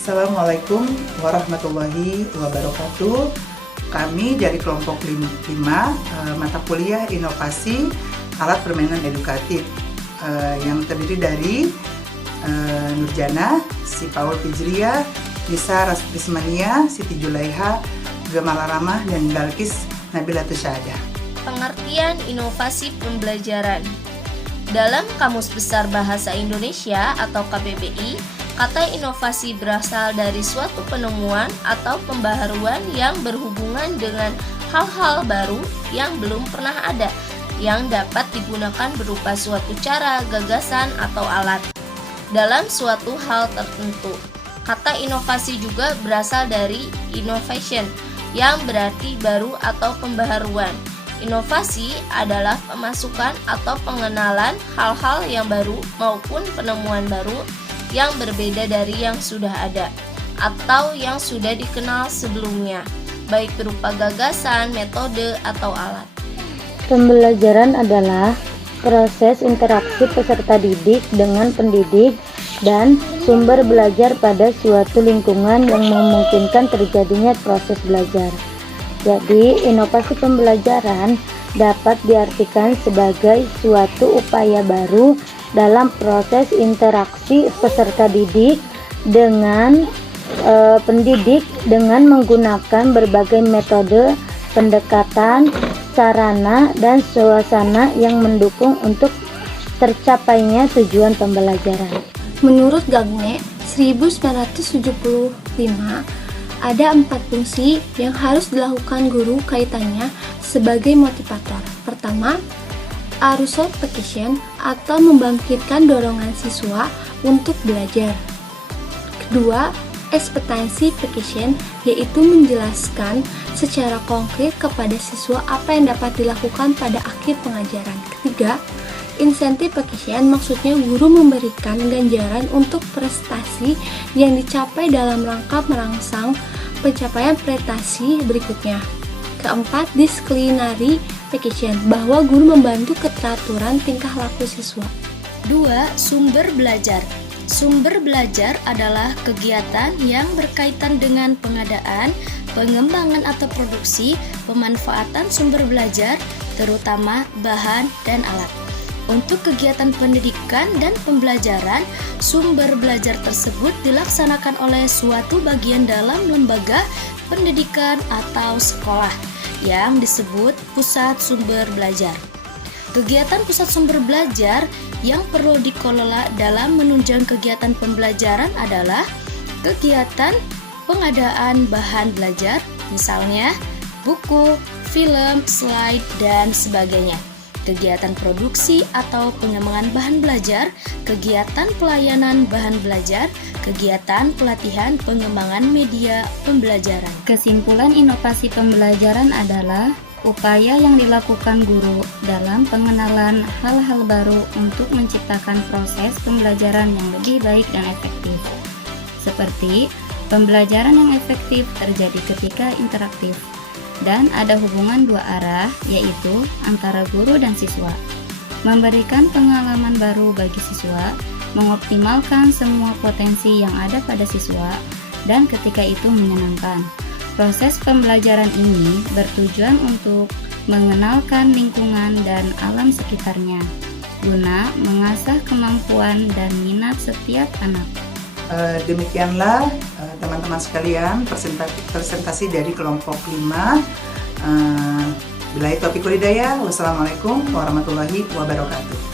Assalamualaikum warahmatullahi wabarakatuh. Kami dari kelompok 5 mata kuliah inovasi alat permainan edukatif yang terdiri dari Nurjana, si Paul Fijriya, Nisa Rasmania, Siti Julaiha, Gemala Ramah, dan Balkis Nabilatus Syahadah. Pengertian inovasi pembelajaran. Dalam Kamus Besar Bahasa Indonesia atau KBBI, kata inovasi berasal dari suatu penemuan atau pembaharuan yang berhubungan dengan hal-hal baru yang belum pernah ada, yang dapat digunakan berupa suatu cara, gagasan, atau alat dalam suatu hal tertentu. Kata inovasi juga berasal dari innovation, yang berarti baru atau pembaharuan. Inovasi adalah pemasukan atau pengenalan hal-hal yang baru maupun penemuan baru yang berbeda dari yang sudah ada atau yang sudah dikenal sebelumnya, baik berupa gagasan, metode, atau alat. Pembelajaran adalah proses interaksi peserta didik dengan pendidik dan sumber belajar pada suatu lingkungan yang memungkinkan terjadinya proses belajar. Jadi, inovasi pembelajaran dapat diartikan sebagai suatu upaya baru dalam proses interaksi peserta didik dengan pendidik dengan menggunakan berbagai metode, pendekatan, sarana, dan suasana yang mendukung untuk tercapainya tujuan pembelajaran. Menurut Gagne 1975, ada 4 fungsi yang harus dilakukan guru kaitannya sebagai motivator. Pertama, arousal vacation atau membangkitkan dorongan siswa untuk belajar. Kedua, expectancy vacation, yaitu menjelaskan secara konkret kepada siswa apa yang dapat dilakukan pada akhir pengajaran. Ketiga, incentive vacation, maksudnya guru memberikan ganjaran untuk prestasi yang dicapai dalam rangka merangsang pencapaian prestasi berikutnya. Keempat, disciplinary vacation, bahwa guru membantu keteraturan tingkah laku siswa. 2. Sumber belajar. Sumber belajar adalah kegiatan yang berkaitan dengan pengadaan, pengembangan atau produksi, pemanfaatan sumber belajar, terutama bahan dan alat. Untuk kegiatan pendidikan dan pembelajaran, sumber belajar tersebut dilaksanakan oleh suatu bagian dalam lembaga pendidikan atau sekolah yang disebut pusat sumber belajar. Kegiatan pusat sumber belajar yang perlu dikelola dalam menunjang kegiatan pembelajaran adalah kegiatan pengadaan bahan belajar, misalnya buku, film, slide, dan sebagainya. Kegiatan produksi atau pengembangan bahan belajar, kegiatan pelayanan bahan belajar, kegiatan pelatihan pengembangan media pembelajaran. Kesimpulan inovasi pembelajaran adalah upaya yang dilakukan guru dalam pengenalan hal-hal baru untuk menciptakan proses pembelajaran yang lebih baik dan efektif. Seperti pembelajaran yang efektif terjadi ketika interaktif dan ada hubungan dua arah, yaitu antara guru dan siswa. Memberikan pengalaman baru bagi siswa, mengoptimalkan semua potensi yang ada pada siswa, dan ketika itu menyenangkan. Proses pembelajaran ini bertujuan untuk mengenalkan lingkungan dan alam sekitarnya, guna mengasah kemampuan dan minat setiap anak. Demikianlah teman-teman sekalian presentasi dari kelompok 5. Billahi taufiq wal hidayah. Wassalamualaikum warahmatullahi wabarakatuh.